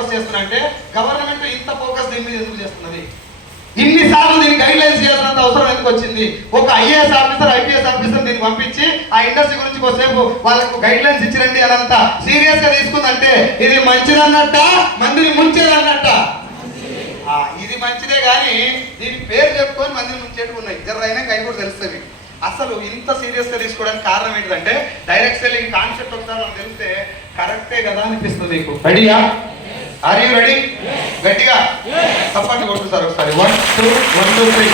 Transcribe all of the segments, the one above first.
Focus చేస్తున్నా అంటే government ఇంత ఫోకస్ దీని మీద ఎందుకు చేస్తున్నది? ఇన్నిసార్లు దీన్ని గైడ్ లైన్స్ చేయాల్సినంత అవసరం ఎందుకు వచ్చింది? ఒక ఐఏఎస్ ఆఫీసర్ ఐపీఎస్ ఆఫీసర్ దీన్ని పంపించి ఆ ఇండస్ట్రీ గురించి కొద్దిసేపు వాళ్ళకు గైడ్ లైన్స్ ఇచ్చిరండి అనంత సీరియస్గా తీసుకుందంటే ఇది మంచిదన్నట్ట మందిని ముంచేదన్నట్ట. ఇది మంచిదే కానీ దీని పేరు చెప్పుకొని మందిని ముంచేట్టు ఉన్నాయి. ఇద్దరు అయినా కై కూడా తెలుస్తుంది. అసలు ఇంత సీరియస్గా తీసుకోవడానికి కారణం ఏంటంటే డైరెక్ట్ సెల్లింగ్ కాన్సెప్ట్ ఒకసారి మనకు తెలిస్తే కరెక్టే కదా అనిపిస్తుంది నీకు రెడీయా ఆర్ యూ రెడీ గట్టిగా. తప్పండి కొట్టుతారు ఒకసారి. One two one two three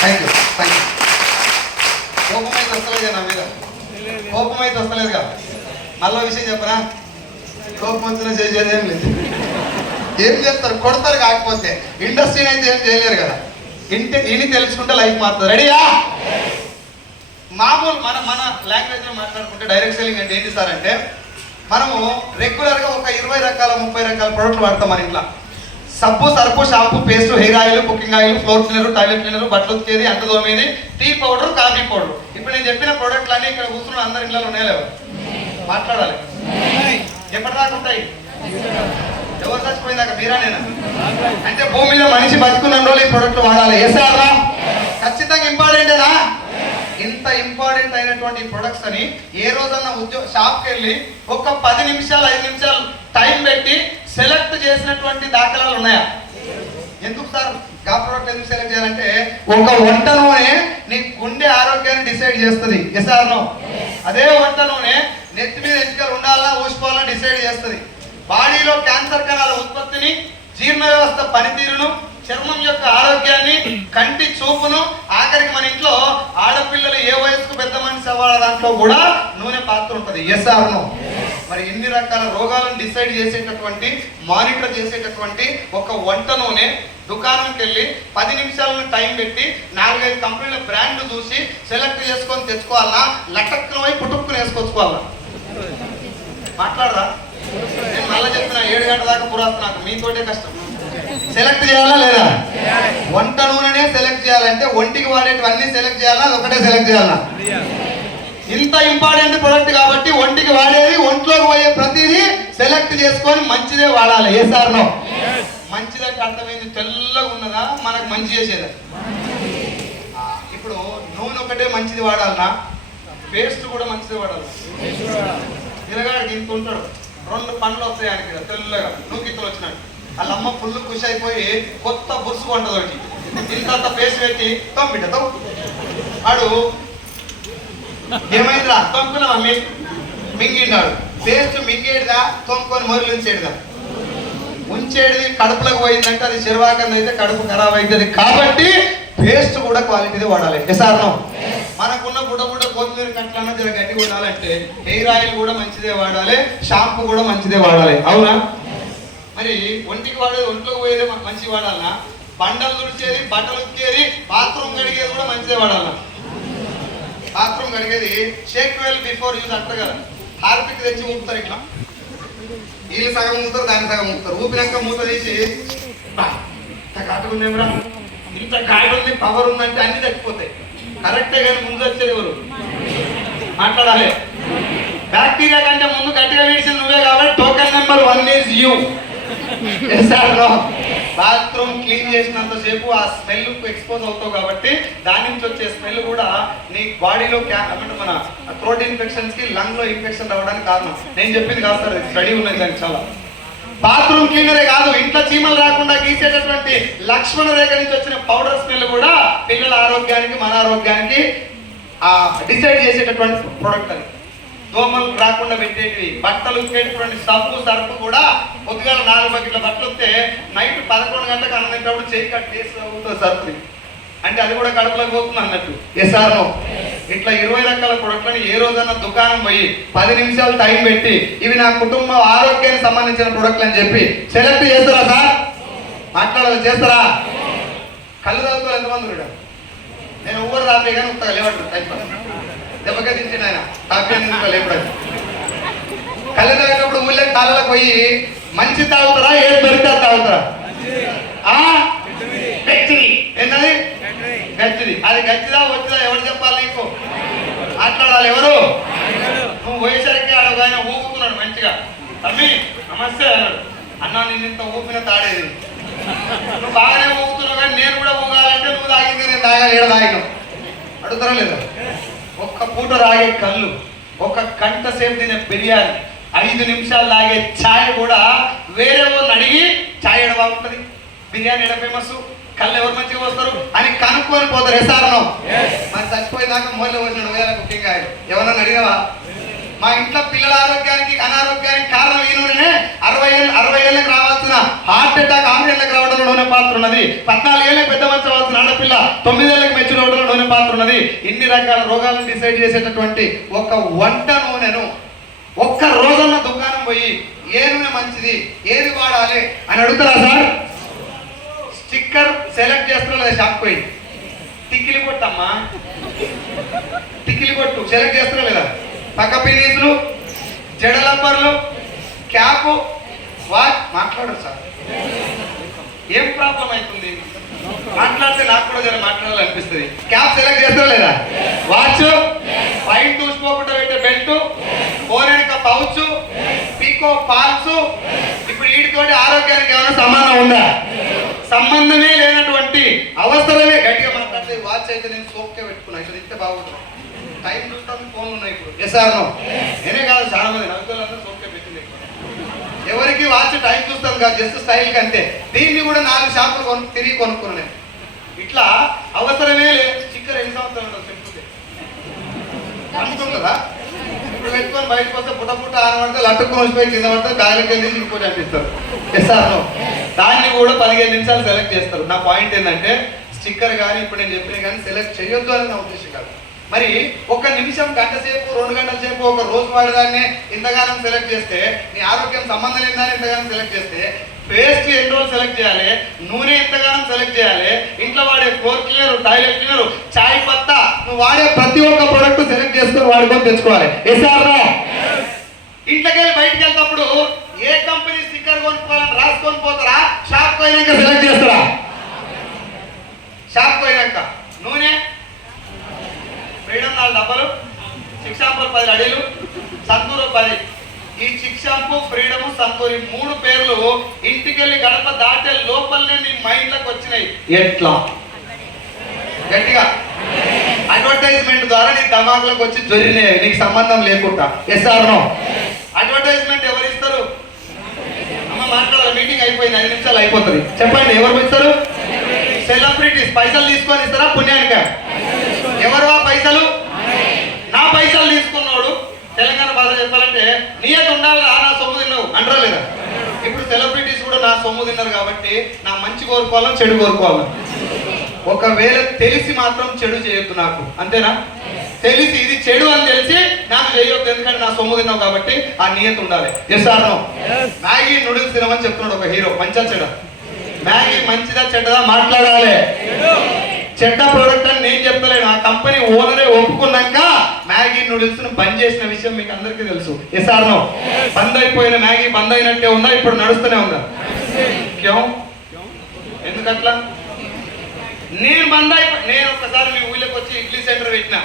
thank you thank you కోపం అయితే వస్తలేదు నా మీద? కోపం అయితే వస్తలేదు కదా? మళ్ళీ విషయం చెప్పరా? కోపం వచ్చినా చేసేది ఏం లేదు. ఏం చేస్తారు? కొడతారు కాకపోతే. ఇండస్ట్రీని అయితే ఏం చేయలేరు కదా. ఇంటి ఇని తెలుసుకుంటే లైఫ్ మారుతుంది. రెడీయా మామూలు మన మన లాంగ్వేజ్లో మాట్లాడుకుంటే డైరెక్ట్ సెల్లింగ్ అంటే ఏంటి సార్ అంటే మనము రెగ్యులర్గా ఒక ఇరవై రకాల ముప్పై రకాల ప్రొడక్ట్లు వాడతాం మన ఇంట్లో. సబ్బు surf shampoo paste hair oil cooking oil floor cleaner toilet cleaner బట్టలు ఉతికేది అంత తోమేది టీ పౌడర్ కాఫీ పౌడర్. ఇప్పుడు నేను చెప్పిన ప్రోడక్ట్లు అన్ని ఇక్కడ కూర్చున్న అందరి ఇళ్ళలో ఉన్నాయా మాట్లాడాలి. ఎప్పటిదాకా ఉంటాయి? ఎవరు చచ్చిపోయిందాక మీరా నేను అంటే భూమి మీద మనిషి బతుకున్న రోజులు ఈ ప్రోడక్ట్ వాడాలి. ఎసారా ఖచ్చితంగా ఇంపార్టెంటేనా ఇంత ఇంపార్టెంట్ అయినటువంటి ప్రొడక్ట్స్ అని ఏ రోజన్నా ఉద్యోగ షాప్కి వెళ్ళి ఒక పది నిమిషాలు ఐదు నిమిషాలు టైం పెట్టి సెలెక్ట్ చేసినటువంటి దాఖలాలు ఉన్నాయా? ఎందుకు సార్గా ప్రోడక్ట్ ఎందుకు సెలెక్ట్ చేయాలంటే ఒక వంట నూనె నీ గుండె ఆరోగ్యాన్ని డిసైడ్ చేస్తుంది. ఎసార్నో అదే వంట నూనె నెత్తి మీద ఎంచుకలు ఉండాలా ఊసిపోవాలా డిసైడ్ చేస్తుంది. బాడీలో క్యాన్సర్ కణాల ఉత్పత్తిని జీర్ణ వ్యవస్థ పనితీరును చర్మం యొక్క ఆరోగ్యాన్ని కంటి చూపును ఆఖరికి మన ఇంట్లో ఆడపిల్లలు ఏ వయసుకు పెద్ద మనిషి అవ్వాల దాంట్లో కూడా నూనె పాత్ర ఉంటుంది. ఎస్ నో మరి ఎన్ని రకాల రోగాలను డిసైడ్ చేసేటటువంటి మానిటర్ చేసేటటువంటి ఒక వంట నూనె దుకాణంకి వెళ్ళి పది నిమిషాలను టైం పెట్టి నాలుగైదు కంపెనీల బ్రాండ్ చూసి సెలెక్ట్ చేసుకొని తెచ్చుకోవాలా లటక్కున పోయి పుట్టుక్కుని వేసుకొచ్చుకోవాలా? మాట్లాడరా? నేను మళ్ళీ చెప్తున్నా ఏడు గంటల దాకా పురాతన నాకు. మీతోటే కష్టం. సెలెక్ట్ చేయాలా లేదా? వంట నూనెనే సెలెక్ట్ చేయాలంటే ఒంటికి వాడేటివన్నీ సెలెక్ట్ చేయాలా? అది ఒకటే సెలెక్ట్ చేయాలా? ఇంత ఇంపార్టెంట్ ప్రొడక్ట్ కాబట్టి ఒంటికి వాడేది ఒంట్లోకి పోయే ప్రతిదీ సెలెక్ట్ చేసుకొని మంచిదే వాడాలి. ఏ సార్నో మంచిదంటే అర్థమైంది. తెల్లగా ఉన్నదా? మనకు మంచి చేసేదా? ఇప్పుడు నూనె ఒకటే మంచిది వాడాలనా? పేస్ట్ కూడా మంచిది వాడాలి. తిరగాడికి ఇంత ఉంటాడు. రెండు పండ్లు వస్తాయి ఆయనకి తెల్లగా. నూకితలు వచ్చినాడు వాళ్ళమ్మ ఫుల్ ఖుషి అయిపోయి కొత్త బుర్సు కొంటది ఒకటి. ఇంత పేస్ట్ పెట్టి తొమ్మిట తొమ్. ఆడు ఏమైందిరా? తొమ్ముకున్నా మమ్మీ? మింగిండాడు. పేస్ట్ మింగేడిదా తొమ్ముకొని మొదలు ఉంచేడిదా ఉంచేది కడుపులోకి పోయిందంటే అది శర్వాకంద అయితే కడుపు ఖరాబ్ అవుతుంది కాబట్టి పేస్ట్ కూడా క్వాలిటీది వాడాలి. ఎసార్నో మనకున్న బుడ్డ బుడ్డ కొత్తిమీర కట్లన్నా జర గట్టిగా ఉండాలంటే హెయిర్ ఆయిల్ కూడా మంచిదే వాడాలి. షాంపూ కూడా మంచిదే వాడాలి. అవునా? వాడేది ఒంట్లో పోయేది మంచి వాడాలనా బండలు తుడిచేది బట్టలు ఉక్కేది బాత్రూమ్ కడిగేది కూడా మంచిదే వాడాలనా బాత్రూమ్ కడిగేది షేక్ వెల్ బిఫోర్ యూజ్ అంటారు కదా. హార్పిక్ తెచ్చి ఊపుతారు ఇట్లా. వీళ్ళు సగం ఊపుతారు దాన్ని సగం ఊపుతారు. ఊపినాక మూత తీసి "బా, ఇంత ఘాటుగా ఇంత ఉంది పవర్ ఉందంటే అన్ని చచ్చిపోతాయి. కరెక్టే కానీ ముందు వచ్చేది ఎవరు? మాట్లాడాలి. బ్యాక్టీరియా కంటే ముందు గట్టిగా విడిచింది నువ్వే కాబట్టి token number one is you bathroom clean చేసినంత సేపు ఆ స్మెల్ ఎక్స్పోజ్ అవుతావు కాబట్టి దాని నుంచి వచ్చే స్మెల్ కూడా నీ బాడీలో అంటే మన థ్రోట్ ఇన్ఫెక్షన్స్కి లంగ్లో ఇన్ఫెక్షన్ రావడానికి కారణం. నేను చెప్పింది కాదు సార్ స్టడీ ఉన్నది దానికి చాలా. బాత్రూమ్ క్లీనరే కాదు ఇంట్లో చీమలు రాకుండా గీసేటటువంటి లక్ష్మణ రేఖ నుంచి వచ్చిన పౌడర్ స్మెల్ కూడా పిల్లల ఆరోగ్యానికి మన ఆరోగ్యానికి డిసైడ్ చేసేటటువంటి ప్రోడక్ట్ అది. దోమలు రాకుండా పెట్టేటివి. బట్టలు ఉతికేటటువంటి సబ్బు సర్పు కూడా పొద్దుగాల నాలుగు బకెట్ల బట్టలు వస్తే నైట్ పదకొండు గంటలకు అన్నప్పుడు చేయి కట్ చేసి అవుతుంది సర్పుని. అంటే అది కూడా కడుపులోకి పోతుంది అన్నట్టు. ఎస్ఆర్నో ఇట్లా ఇరవై రకాల ప్రొడక్ట్లని ఏ రోజన్నా దుకాణం పోయి పది నిమిషాలు టైం పెట్టి ఇవి నా కుటుంబ ఆరోగ్యానికి సంబంధించిన ప్రొడక్ట్లు అని చెప్పి సెలెక్ట్ చేస్తారా సార్? మాట్లాడాలి చేస్తారా? కళ్ళు తాగుతారు ఎంతమంది కూడా నేను ఊరు రాపే కానీ ఉత్తగా లేవట్లేదు టైం పాస్ ఆయన. తాపే లేపడానికి కళ్ళు తాగినప్పుడు ముళ్ళ కాళ్ళకు పోయి మంచి తాగుతారా? ఏది దొరికితే తాగుతారా? గచ్చిది ఏంటది? గచ్చిది అది గచ్చిదా వచ్చిదా ఎవరు చెప్పాలి నీకు? మాట్లాడాలి ఎవరు? నువ్వు పోయేసరికి ఆడ ఆయన ఊపుతున్నాడు మంచిగా. తమ్మి నమస్తే అన్నాడు. అన్న నేను ఇంత ఊపిన తాడేది. నువ్వు బాగానే ఊపుతున్నావు కానీ నేను కూడా ఊగాలంటే నువ్వు తాగింది నేను తాగాలి. ఏడ తాగినావు. అడుగుతారా లేదా? ఒక్క పూట తాగే కళ్ళు ఒక గంట సేపు తినే బిర్యానీ ఐదు నిమిషాలు తాగే ఛాయ్ కూడా వేరే వాళ్ళని అడిగి ఛాయ్ ఎడ బాగుంటుంది బిర్యానీ ఎడ ఫేమస్ కళ్ళు ఎవరు మంచిగా వస్తారు అని కనుక్కొని పోతారు ఎసారను మరి చచ్చిపోయినాక మూల వచ్చిన వేల కుకింగ్ ఆయిల్ ఎవరన్నా అడిగావా మా ఇంట్లో పిల్లల ఆరోగ్యానికి అనారోగ్యానికి కారణం ఈ నూనెనే. అరవై ఏళ్ళు అరవై ఏళ్ళకి రావాల్సిన హార్ట్ అటాక్ ఆరు ఏళ్ళకి రావడంలో నూనె పాత్ర ఉన్నది. పద్నాలుగు ఏళ్ళకి పెద్ద మంచి ఆడపిల్ల తొమ్మిది మెచ్చిన నూనె పాత్ర ఉన్నది. ఇన్ని రకాల రోగాలను డిసైడ్ చేసేటటువంటి ఒక వంట నూనెను ఒక్క రోజున్న దుకాణం పోయి ఏ నూనె మంచిది ఏది వాడాలి అని అడుగుతారా సార్? స్టిక్కర్ సెలెక్ట్ చేస్తారా లేదా షాప్ పోయి? టిక్కిలి కొట్టమ్మా. టిక్కిలి కొట్టు. సెలెక్ట్ చేస్తారా లేదా? పక్క పినీసులు జడలంబర్లు క్యాప్ వాచ్. మాట్లాడరు సార్. ఏం ప్రాబ్లం అవుతుంది? మాట్లాడితే నాకు కూడా జర మాట్లాడాలనిపిస్తుంది. క్యాప్ సెలెక్ట్ చేస్తా లేదా? వాచ్ పైన చూసుకోకుండా పెట్టే బెల్ట్ కోరిక పౌచ్ పీకో పాల్స్ ఇప్పుడు వీటితోటి ఆరోగ్యానికి ఏమైనా సంబంధం ఉందా? సంబంధమే లేనటువంటి అవసరమే. గట్టిగా మాట్లాడితే వాచ్ అయితే నేను సోక్కే పెట్టుకున్నా. ఇట్లా ఇంత బాగుంటుంది. టైం చూస్తాను ఫోన్ ఉన్నాయి ఇప్పుడు. ఎస్ నేనే కాదు చాలా మంది నవ్వుకోవాలంటే సోక్కే ఎవరికి వాచ్ టైం చూస్తాం కాదు జస్ట్ స్టైల్ కంటే దీన్ని కూడా నాలుగు షాపులు కొను తిరిగి కొనుక్కున్నాను ఇట్లా అవసరమే లేదు స్టిక్కర్ ఎన్ని సంవత్సరాలు చెప్తుంది. అనుకుంటుందా ఇప్పుడు పెట్టుకొని బయటకు వస్తే పుట్ట పుట్ట ఆనబడితే లట్టుకుని వచ్చిపోయి కింద పడితే బ్యాగ్కి వెళ్ళి ఇంకోటి అనిపిస్తారు. ఎస్ఆర్ దాన్ని కూడా పదిహేను నిమిషాలు సెలెక్ట్ చేస్తారు. నా పాయింట్ ఏంటంటే స్టిక్కర్ కానీ ఇప్పుడు నేను చెప్పిన కానీ సెలెక్ట్ చేయొద్దు అని నా ఉద్దేశం కాదు. మరి ఒక నిమిషం గంట సేపు రెండు గంటల సేపు ఒక రోజు వాడేదాన్నే ఇంతగానం సెలెక్ట్ చేస్తే నీ ఆరోగ్యం సంబంధం లేదని ఇంతగానం సెలెక్ట్ చేస్తే పేస్ట్ ఎన్ని రోజులు సెలెక్ట్ చేయాలి? నూనె ఎంతగానం సెలెక్ట్ చేయాలి? ఇంట్లో వాడే ఫ్లోర్ క్లీనర్ టాయిలెట్ క్లీనర్ చాయ్ పత్తా నువ్వు వాడే ప్రతి ఒక్క ప్రొడక్ట్ సెలెక్ట్ చేసుకొని వాడుకొని తెచ్చుకోవాలి. ఎస్ఆర్రా ఇంట్లోకి వెళ్ళి బయటికి వెళ్తప్పుడు ఏ కంపెనీ స్టిక్కర్ కొనుక్కోవాలని రాసుకొని పోతారా? షాప్ పోయినాక సెలెక్ట్ చేస్తారా? షాప్ పోయినాక. నూనె ఫ్రీడమ్ నాలుగు డబ్బలు సిక్స్ పది అడిలు సంతూరు పది. ఈ శిక్షాంపు ఫ్రీడము సంతూరి మూడు పేర్లు ఇంటికెళ్ళి గడప దాటే లోపలనే నీ మైండ్లోకి వచ్చినాయి. ఎట్లా? గట్టిగా. అడ్వర్టైజ్మెంట్ ద్వారా నీ దమాకులకు వచ్చి జరిగినాయి నీకు సంబంధం లేకుండా. ఎస్ ఆర్ నో అడ్వర్టైజ్మెంట్ ఎవరు ఇస్తారు? అమ్మ మాట్లాడాలి. మీటింగ్ అయిపోయింది. ఐదు నిమిషాలు అయిపోతుంది. చెప్పండి ఎవరు ఇస్తారు? సెలబ్రిటీస్ పైసలు తీసుకొని ఇస్తారా? పుణ్యానిక? ఎవరు ఆ పైసలు? నా పైసలు తీసుకున్నాడు. తెలంగాణ భాష చెప్పాలంటే నీయత ఉండాలి నా సొమ్ము తిన్నావు. అంటారా లేదా ఇప్పుడు సెలబ్రిటీస్ కూడా నా సొమ్ము తిన్నారు కాబట్టి నా మంచి కోరుకోవాలని చెడు కోరుకోవాలి? ఒకవేళ తెలిసి మాత్రం చెడు చేయొద్దు నాకు. అంతేనా? తెలిసి ఇది చెడు అని తెలిసి నాకు చేయొద్దు. ఎందుకంటే నా సొమ్ము తిన్నావు కాబట్టి ఆ నియత ఉండాలి. Yes or no Maggi noodles తినమని చెప్తున్నాడు ఒక హీరో. మంచిగా చెడ? మ్యాగీ మంచిదా చెడ్డదా మాట్లాడాలి. చెడ్డ ప్రోడక్ట్ అని నేను చెప్తలేను ఆ కంపెనీ ఓనరే ఒప్పుకున్నాక మ్యాగీ నూడిల్స్ను బంద్ చేసిన విషయం మీకు అందరికీ తెలుసు. ఎస్ ఆర్ నో బంద్ అయిపోయిన మ్యాగీ బంద్ అయినట్టే ఉందా? ఇప్పుడు నడుస్తూనే ఉందా? క్యోం? ఎందుకట్లా? నేను బంద్ అయిపో నేను ఒక్కసారి మీ ఊళ్ళోకి వచ్చి ఇడ్లీ సెంటర్ పెట్టిన.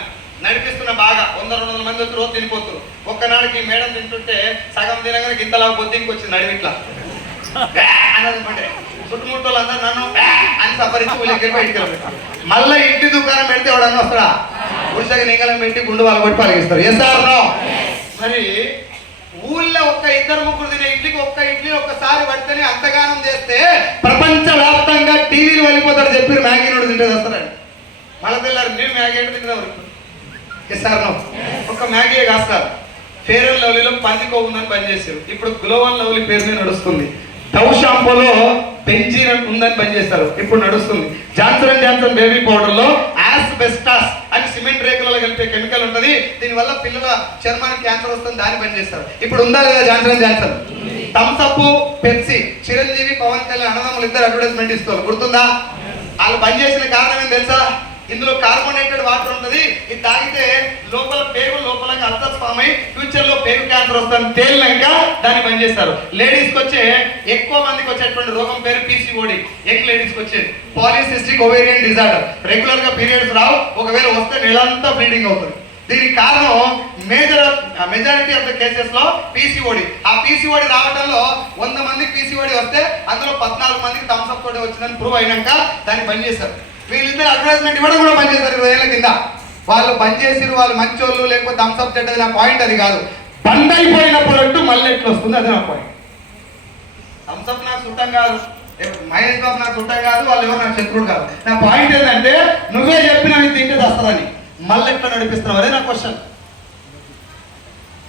నడిపిస్తున్న బాగా. వంద రెండు వందల మంది వచ్చి రోజు తినిపోతున్నారు ఒక్కనాడికి మేడం తింటుంటే సగం తినగానే గింతలా పొద్దు ఇంకొచ్చి నడిమిట్లా అన్నది చుట్టుముట్టోళ్ళు అందరూ నన్ను సఫరించి బయటికి వెళ్ళి మళ్ళీ ఇంటి దుకాణం పెడితే ఎవడన్నా వస్తాడా? ఉడిసగ నింగళం పెట్టి గుండు వాళ్ళ కొట్టి పలిగిస్తారు ఎస్ సార్ మరి ఊళ్ళో ఒక్క ఇద్దరు ముగ్గురు తినే ఇడ్లీకి ఒక్క ఇడ్లీ ఒక్కసారి పడితేనే అంతగానం చేస్తే ప్రపంచ వ్యాప్తంగా టీవీలు వెళ్ళిపోతాడు చెప్పి మ్యాగీ నూడు తింటే వస్తారండి మళ్ళీ తెల్లారు నేను మ్యాగీ ఏంటి తింటారు ఎస్ సార్ ఒక్క మ్యాగీ కాస్తారు ఫేర్ అండ్ లవ్లీలో పంది ఉందని పనిచేశారు ఇప్పుడు గ్లోబల్ లవ్లీ పేరు మీద నడుస్తుంది. టౌ షాంపూలో బెంజీన్ ఉందని పనిచేస్తారు ఇప్పుడు నడుస్తుంది. జాన్సన్ అండ్ జాన్సన్ బేబీ పౌడర్లో యాస్బెస్టాస్ అని సిమెంట్ రేకులలో కలిపే కెమికల్ ఉంటుంది. దీనివల్ల పిల్లల చర్మానికి క్యాన్సర్ వస్తుంది దాన్ని పనిచేస్తారు ఇప్పుడు ఉందా లేదా Johnson and Johnson Thums Up Pepsi Chiranjeevi Pawan Kalyan అన్నదమ్ములు ఇద్దరు అడ్వర్టైజ్మెంట్ ఇస్తారు గుర్తుందా? వాళ్ళు పనిచేసిన కారణం ఏం తెలుసా? ఇందులో కార్బోనేటెడ్ వాటర్ ఉంటుంది. ఇది తాగితే లోపల పేగు లోపల అల్సర్స్ ఫామ్ అయ్యి ఫ్యూచర్లో పేగు క్యాన్సర్ వస్తుంది. తేలినాక దాన్ని బంద్ చేస్తారు. లేడీస్కి వచ్చే ఎక్కువ మందికి వచ్చేటువంటి రోగం పేరు పీసీఓడి యంగ్ లేడీస్కి వచ్చేది. పాలిసిస్టిక్ ఓవేరియన్ డిజార్డర్ రెగ్యులర్గా పీరియడ్స్ రావు. ఒకవేళ వస్తే నెలంతా బ్లీడింగ్ అవుతుంది. దీనికి కారణం మేజర్ మెజారిటీ ఆఫ్ ద కేసెస్లో పీసీఓడి ఆ పీసీఓడి రావడంలో వంద మందికి పీసీఓడి వస్తే అందులో పద్నాలుగు మందికి థమ్స్అప్ తోటి వచ్చిందని ప్రూవ్ అయినాక దాన్ని బంద్ చేశారు. వీళ్ళిద్దరు అడ్వర్టైజ్మెంట్ ఇవ్వడం కూడా పనిచేస్తారు ఇరవై ఏళ్ళ కింద. వాళ్ళు బంద్ వాళ్ళు మంచోళ్ళు లేకపోతే థమ్స్అప్ చెడ్డది నా పాయింట్ అది కాదు. బంద్ అయిపోయిన ప్రొడక్ట్ మళ్ళీ ఎట్లా వస్తుంది? అది నా పాయింట్ థమ్స్అప్ నాకు చుట్టం కాదు. ఎవ- మహేష్ బాబు నాకు చుట్టం కాదు వాళ్ళు ఎవరు నాకు శత్రువులు కాదు. నా పాయింట్ ఏంటంటే నువ్వే చెప్పిన తింటే వస్తుందని మళ్ళీ ఎట్లా నడిపిస్తున్నావు? అదే నా క్వశ్చన్